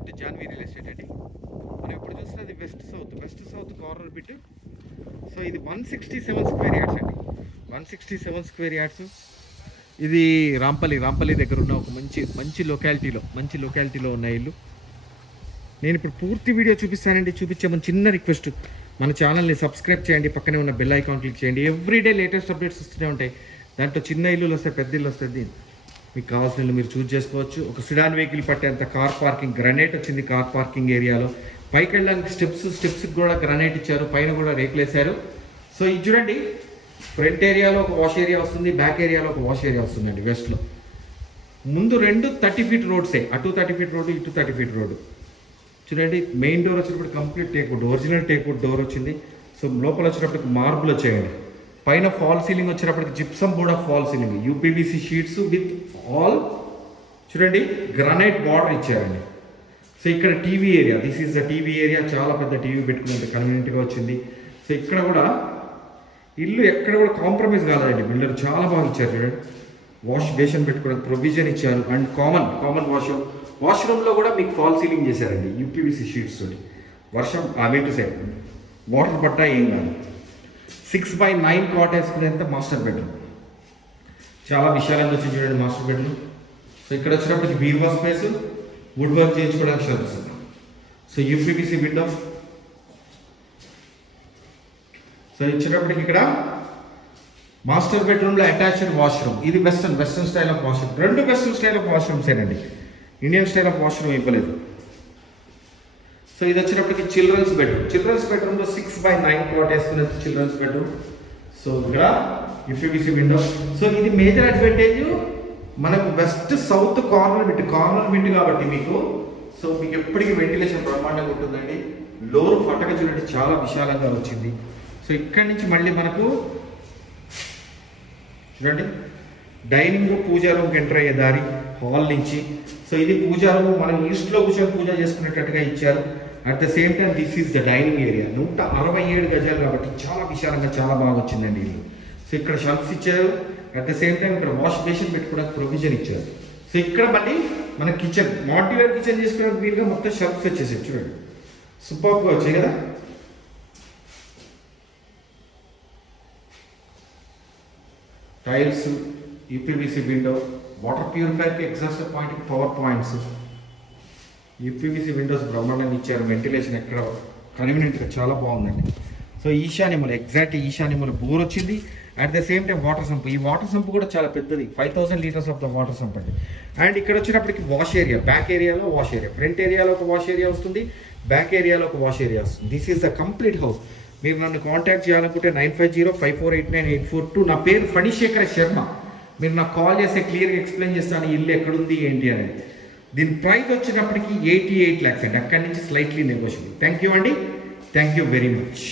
Welcome to Janhvi real estate అండి. మనం ఇప్పుడు చూస్తున్నది west south corner bit. So ఇది 167 స్క్వేర్ యార్డ్స్ అండి. 167 స్క్వేర్ యార్డ్స్. ఇది రాంపల్లి దగ్గర ఉన్న ఒక మంచి లొకాలిటీలో ఉన్న ఇల్లు. నేను ఇప్పుడు పూర్తి వీడియో చూపిస్తానండి. చూపించే మన చిన్న రిక్వెస్ట్, మన ఛానల్ని సబ్స్క్రైబ్ చేయండి, పక్కనే ఉన్న బెల్ ఐకాన్ క్లిక్ చేయండి. ఎవ్రీడే లేటెస్ట్ అప్డేట్స్ వస్తూనే ఉంటాయి. దాంట్లో చిన్న ఇల్లులు వస్తాయి, పెద్ద ఇల్లు వస్తుంది. మీకు కావాల్సిన ఇల్లు మీరు చూస్ చేసుకోవచ్చు. ఒక సిడాన్ వెహికల్ పట్టేంత కార్ పార్కింగ్, గ్రనైట్ వచ్చింది కార్ పార్కింగ్ ఏరియాలో. పైకి వెళ్ళడానికి స్టెప్స్కి కూడా గ్రనైట్ ఇచ్చారు, పైన కూడా రేకులు వేశారు. సో ఇది చూడండి, ఫ్రంట్ ఏరియాలో ఒక వాష్ ఏరియా వస్తుంది, బ్యాక్ ఏరియాలో ఒక వాష్ ఏరియా వస్తుందండి. వెస్ట్లో ముందు రెండు 30 ఫీట్ రోడ్సే, అటు 30 ఫీట్ రోడ్డు, ఇటు 30 ఫీట్ రోడ్డు. చూడండి, మెయిన్ డోర్ వచ్చినప్పుడు complete teakwood, original teakwood door వచ్చింది. సో లోపల వచ్చినప్పటికి మార్బుల్ వచ్చాయండి. పైన ఫాల్ సీలింగ్ వచ్చినప్పటికి gypsum board of fall ceiling, UPVC sheets with all చూడండి గ్రానైట్ బార్డర్ ఇచ్చారండి. సో ఇక్కడ TV area, this is the TV area. చాలా పెద్ద టీవీ పెట్టుకునే కన్వీనియంట్గా వచ్చింది. సో ఇక్కడ కూడా ఇల్లు ఎక్కడ కూడా కాంప్రమైజ్ కాలేదండి. బిల్డర్ చాలా బాగా ఇచ్చారు. చూడండి, వాష్ బేషన్ పెట్టుకోవడానికి ప్రొవిజన్ ఇచ్చారు. అండ్ కామన్ వాష్రూమ్లో కూడా మీకు ఫాల్ సీలింగ్ చేశారండి యూపీవీసీ షీట్స్ తోటి. వర్షం వెంటు సైడ్ వాటర్ పడ్డా ఏం కాదు. 6x9 cot వేసుకునేంత master bedroom. చాలా విశాలంగా వచ్చింది చూడండి మాస్టర్ బెడ్రూమ్. సో ఇక్కడ వచ్చినప్పటికి బీరువా స్పేస్, వుడ్ వర్క్ చేయించుకోవడానికి shelves. So UPVC window. So ఇచ్చినప్పటికి ఇక్కడ మాస్టర్ బెడ్రూమ్లో అటాచ్డ్ వాష్రూమ్. ఇది వెస్టర్న్ స్టైల్ ఆఫ్ వాష్రూమ్. రెండు వెస్టర్న్ స్టైల్ ఆఫ్ వాష్రూమ్సేనండి, ఇండియన్ స్టైల్ ఆఫ్ వాష్రూమ్ ఇవ్వలేదు. సో ఇది వచ్చినప్పటికి చిల్డ్రన్స్ బెడ్రూమ్లో 6x9 కాట్ వేసుకునే చిల్డ్రన్స్ బెడ్రూమ్. సో ఇక్కడ యూపీవీసీ విండో. సో ఇది మేజర్ అడ్వాంటేజ్ మనకు వెస్ట్ సౌత్ కార్నర్ బిట్ కాబట్టి మీకు ఎప్పటికీ వెంటిలేషన్ బ్రహ్మాండంగా ఉంటుందండి. లోరు ఫటక చూడండి చాలా విశాలంగా వచ్చింది. సో ఇక్కడి నుంచి మళ్ళీ మనకు చూడండి డైనింగ్, పూజా రూమ్కి ఎంటర్ అయ్యే దారి హాల్ నుంచి. సో ఇది పూజా రూమ్, మనం ఈస్ట్లో కూర్చొని పూజ చేసుకునేటట్టుగా ఇచ్చారు. At the same time this is the dining area. 167 గజాలు కాబట్టి చాలా విశాలంగా చాలా బాగా వచ్చిందండి ఇల్లు. సో ఇక్కడ షెల్ఫ్స్ ఇచ్చారు. అట్ ద సేమ్ టైం ఇక్కడ వాష్ బేషన్ పెట్టుకోవడానికి ప్రొవిజన్ ఇచ్చారు. సో ఇక్కడ మళ్ళీ మన కిచెన్, మాడ్యులర్ కిచెన్ చేసుకోవడానికి వీలుగా మొత్తం షెల్ఫ్స్ వచ్చేసాయి. చూడండి సూపర్గా వచ్చాయి కదా. టైల్స్, యూపీవీసీ విండో, వాటర్ ప్యూరిఫైర్కి ఎగ్జాస్ట్ పాయింట్కి పవర్ పాయింట్స్, యూపీవీసీ విండోస్ బ్రహ్మాండంగా ఇచ్చారు. వెంటిలేషన్ ఎక్కడ కన్వీనియంట్గా చాలా బాగుందండి. సో ఎగ్జాక్ట్ ఈశాన్యములు బోర్ వచ్చింది. At the same time water sump. ఈ వాటర్ సంప్ కూడా చాలా పెద్దది, 5000 litres of the water sump అండి. అండ్ ఇక్కడ వచ్చినప్పటికి వాష్ ఏరియా, బ్యాక్ ఏరియాలో వాష్ ఏరియా, ఫ్రంట్ ఏరియాలో ఒక వాష్ ఏరియా వస్తుంది, బ్యాక్ ఏరియాలో ఒక వాష్ ఏరియా వస్తుంది. This is the complete house. మీరు నన్ను కాంటాక్ట్ చేయాలనుకుంటే 9505489842. నా పేరు ఫణిశేఖర శర్మ. మీరు నాకు కాల్ చేస్తే క్లియర్గా ఎక్స్ప్లెయిన్ చేస్తాను ఇల్లు ఎక్కడుంది ఏంటి అనేది. దీని ప్రైస్ వచ్చినప్పటికీ 88 lakhs అండి. అక్కడి నుంచి స్లైట్లీ నెగోషియబుల్. థ్యాంక్ యూ అండి, థ్యాంక్ యూ వెరీ మచ్.